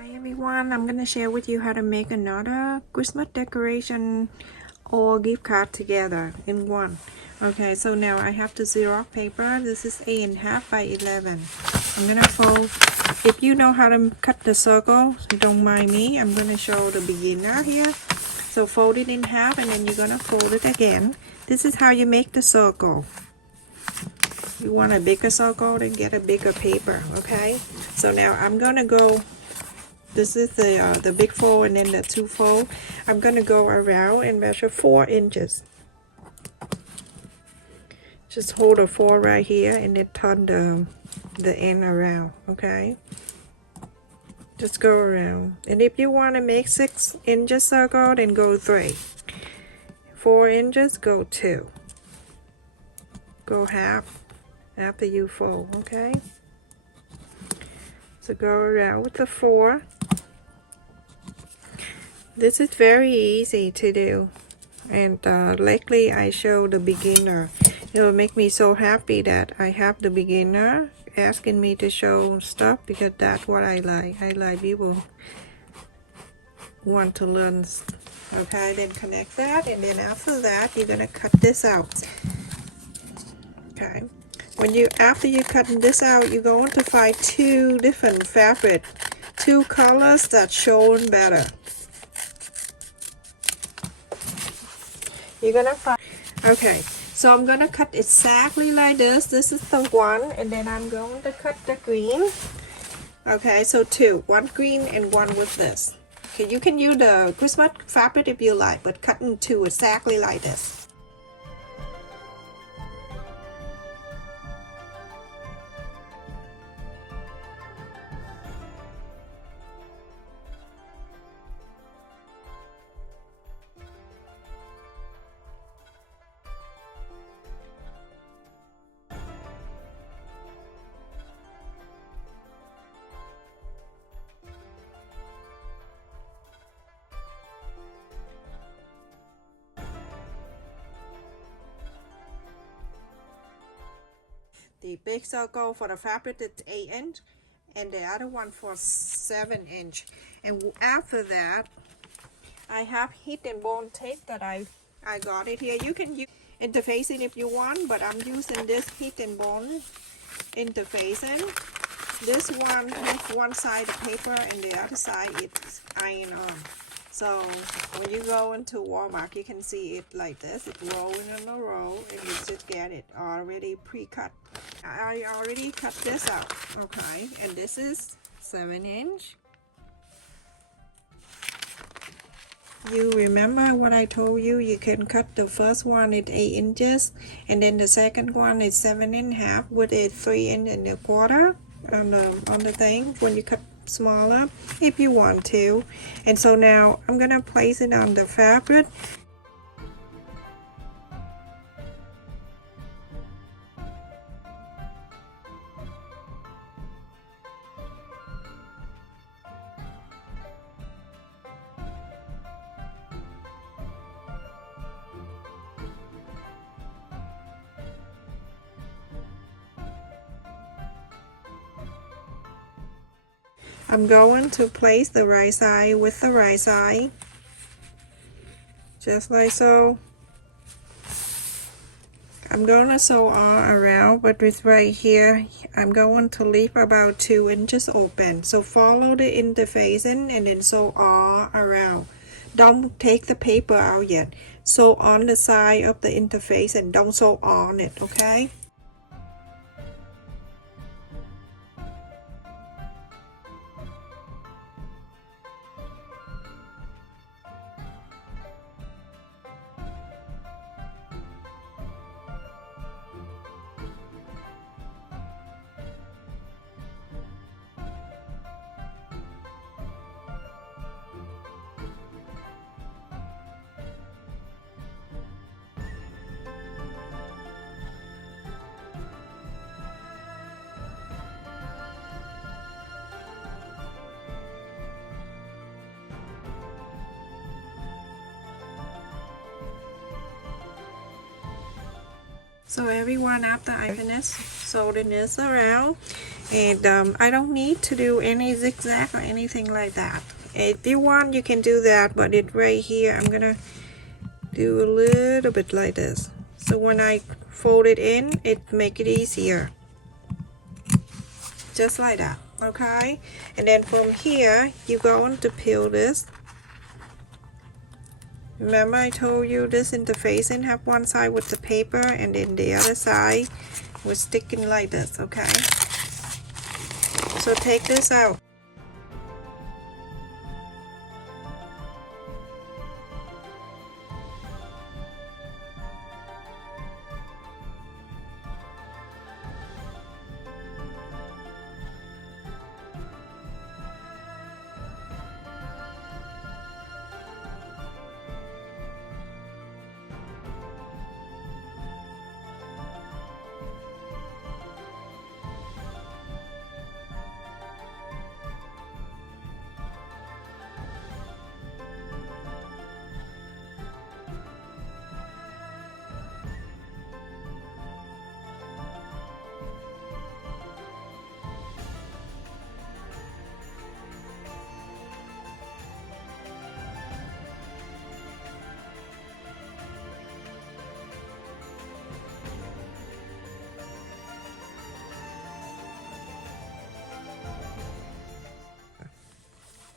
Hi everyone, I'm gonna share with you how to make another Christmas decoration or gift card together in one. Okay, so now I have the Xerox paper. This is 8.5 by 11. I'm gonna fold. If you know how to cut the circle, don't mind me. I'm gonna show the beginner here. So fold it in half and then you're gonna fold it again. This is how you make the circle. You want a bigger circle, then get a bigger paper. Okay, so now I'm gonna go. This is the big fold and then the two fold. I'm gonna go around and measure 4 inches. Just hold a 4 right here and then turn the end around. Okay, just go around. And if you want to make 6 inches circle, then go 3. 4 inches, go 2. Go half after you fold. Okay, so go around with the 4. This is very easy to do, and lately I show the beginner. It will make me so happy that I have the beginner asking me to show stuff, because that's what I like. I like people want to learn. Okay, then connect that, and then after that you're gonna cut this out. Okay, after you cut this out, you're going to find 2 different fabric, 2 colors that show better. You're gonna find. Okay, so I'm gonna cut exactly like this. This is the one, and then I'm going to cut the green. Okay, so 2, 1 green and 1 with this. Okay, you can use the Christmas fabric if you like, but cut in 2 exactly like this. The big circle for the fabric is 8 inch, and the other one for 7 inch. And after that, I have heat and bond tape that I got it here. You can use interfacing if you want, but I'm using this heat and bond interfacing. This one has one side of paper and the other side it's iron on. So when you go into Walmart, you can see it like this. It's rolling in a row, and you just get it already pre-cut. I already cut this out. Okay, and this is 7 inch. You remember what I told you? You can cut the first one at 8 inches, and then the second one is 7.5 with a 3.25 on the thing when you cut smaller if you want to. And so now I'm gonna place it on the fabric. I'm going to place the right side with the right side, just like so. I'm going to sew all around, but with right here, I'm going to leave about 2 inches open. So follow the interfacing and then sew all around. Don't take the paper out yet. Sew on the side of the interface and don't sew on it, okay? So everyone, after I finish folding this around, and I don't need to do any zigzag or anything like that. If you want, you can do that, but it right here I'm gonna do a little bit like this, so when I fold it in, it make it easier, just like that. Okay, and then from here you're going to peel this. Remember I told you this interfacing have one side with the paper and then the other side was sticking like this. Okay, so take this out.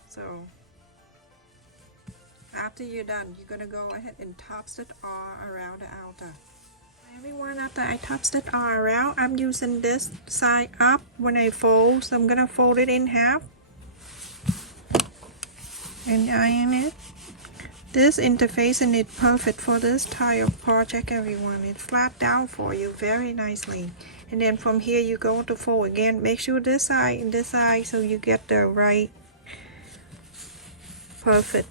So after you're done, you're gonna go ahead and top stitch all around the outer. Everyone, after I top stitch all around, I'm using this side up when I fold, so I'm gonna fold it in half and iron it. This interfacing is perfect for this type of project, everyone. It's flat down for you very nicely. And then from here you go to fold again. Make sure this side and this side so you get the right perfect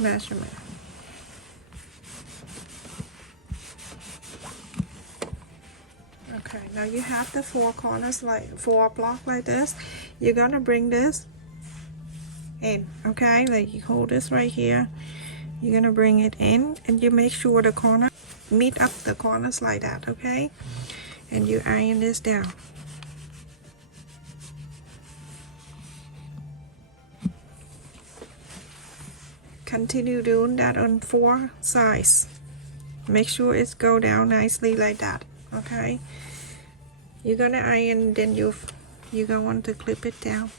measurement. Okay, now you have the four corners, like four blocks like this. You're gonna bring this in, okay, like you hold this right here, you're gonna bring it in and you make sure the corner meet up the corners like that, okay, and you iron this down. Continue doing that on four sides. Make sure it's go down nicely like that. Okay, you're gonna iron, then you're going to clip it down.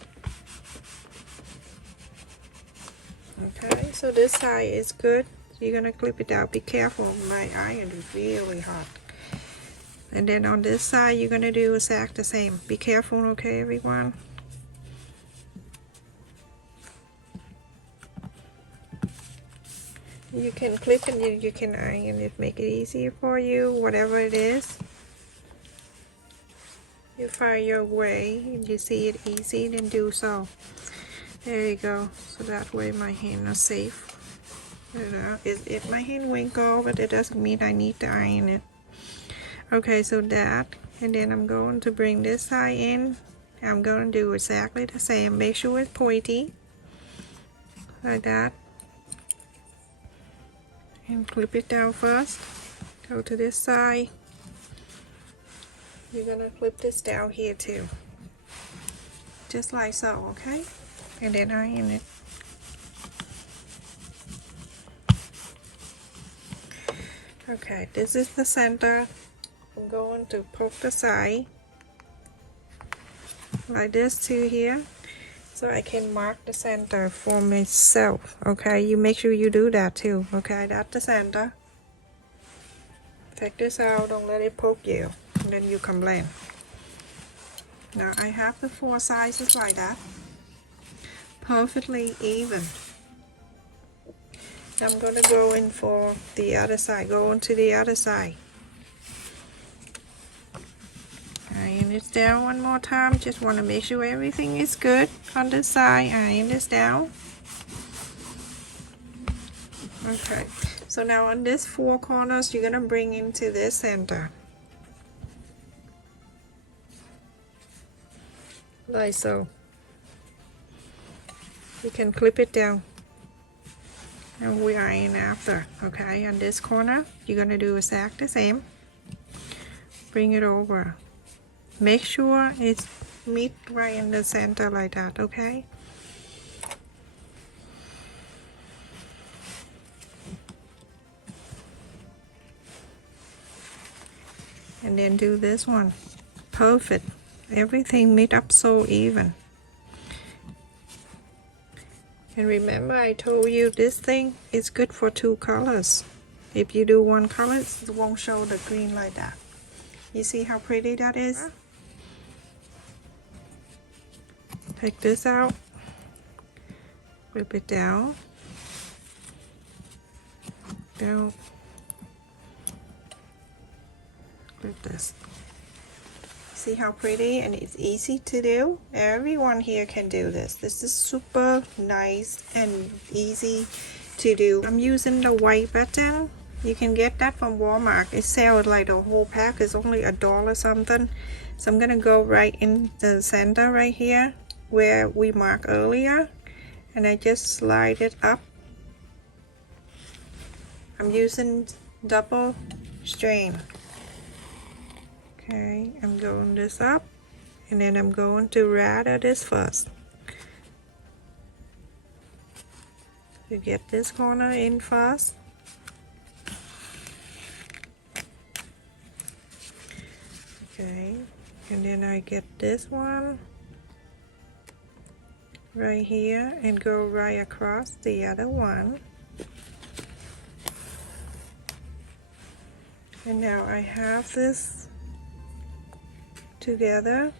Okay, so this side is good. You're gonna clip it out. Be careful, my iron is really hot. And then on this side you're gonna do exact the same. Be careful, okay, everyone. You can clip and you can iron it, make it easier for you, whatever it is. You find your way and you see it easy, then do so. There you go. So that way my hands are safe. You know, if my hand wrinkle, but it doesn't mean I need to iron it. Okay, so that, and then I'm going to bring this side in. I'm going to do exactly the same. Make sure it's pointy, like that. And clip it down first. Go to this side. You're gonna clip this down here too, just like so, okay? And then iron it. Okay, this is the center. I'm going to poke the side like this to here, so I can mark the center for myself. Okay, you make sure you do that too. Okay, that's the center. Take this out, don't let it poke you, and then you complain. Now I have the four sizes like that, perfectly even. I'm gonna go in for the other side. Go on to the other side. Iron this down one more time. Just want to make sure everything is good on this side. Iron this down. Okay, so now on this four corners you're gonna bring into this center, like so. You can clip it down and we iron after. Okay, on this corner you're gonna do exactly the same. bring it over. Make sure it's meet right in the center like that, okay? And then do this one. Perfect. Everything meet up so even. And remember, I told you this thing is good for 2 colors. If you do 1 color, it won't show the green like that. You see how pretty that is? Take this out, flip it down, flip this. See how pretty, and it's easy to do. Everyone here can do this. This is super nice and easy to do. I'm using the white button. You can get that from Walmart. It sells like the whole pack is only $1 something. So I'm gonna go right in the center right here where we marked earlier, and I just slide it up. I'm using double strain. Okay, I'm going this up, and then I'm going to rather this first. You get this corner in first. Okay, and then I get this one right here and go right across the other one. And now I have this together.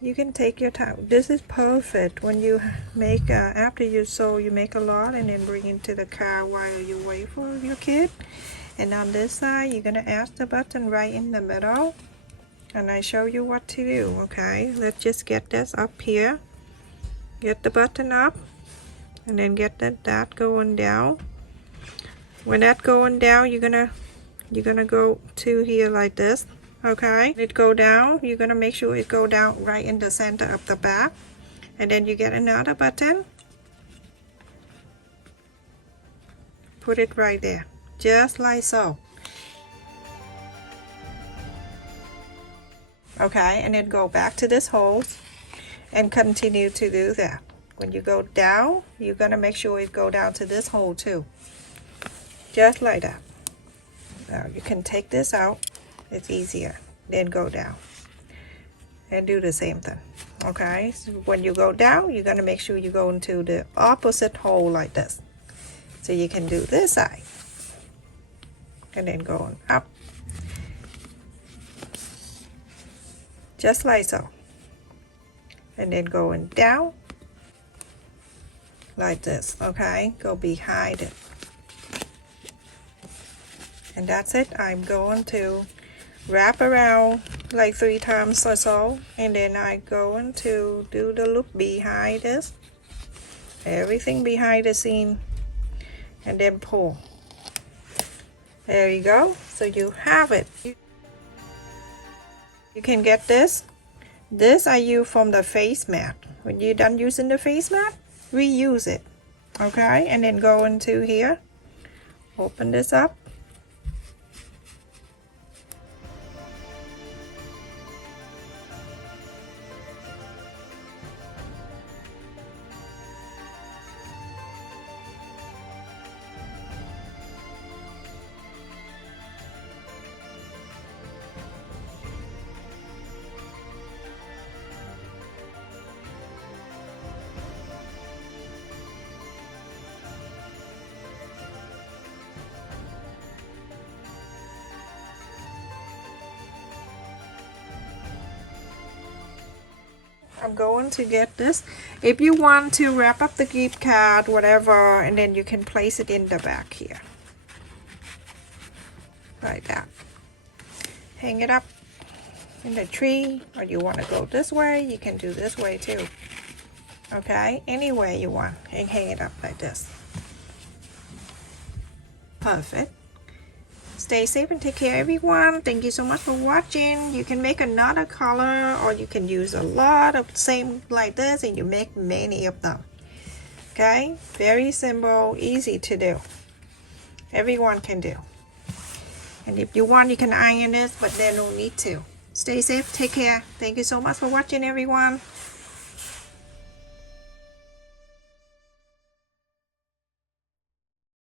You can take your time. This is perfect when you make after you sew, you make a lot and then bring it to the car while you wait for your kid. And on this side, you're gonna add the button right in the middle, and I show you what to do. Okay, let's just get this up here. Get the button up, and then get that going down. When that going down, you're gonna go to here like this. Okay, it go down. You're gonna make sure it go down right in the center of the back, and then you get another button. Put it right there, just like so. Okay, and then go back to this hole and continue to do that. When you go down, you're gonna make sure it go down to this hole too, just like that. Now you can take this out, it's easier. Then go down and do the same thing. Okay, so when you go down, you're gonna make sure you go into the opposite hole like this, so you can do this side, and then going up, just like so, and then going down like this. Okay, go behind it, and that's it. I'm going to wrap around like 3 times or so, and then I'm going to do the loop behind this, everything behind the seam, and then pull. There you go. So you have it. You can get this I use from the face mat. When you're done using the face mat, reuse it. Okay, and then go into here, open this up, I'm going to get this. If you want to wrap up the gift card, whatever, and then you can place it in the back here. Like that. Hang it up in the tree, or you want to go this way, you can do this way too. Okay, any way you want, and hang it up like this. Perfect. Stay safe and take care, everyone. Thank you so much for watching. You can make another color, or you can use a lot of same like this, and you make many of them. Okay, very simple, easy to do. Everyone can do. And if you want, you can iron it, but there's no need to. Stay safe, take care. Thank you so much for watching, everyone.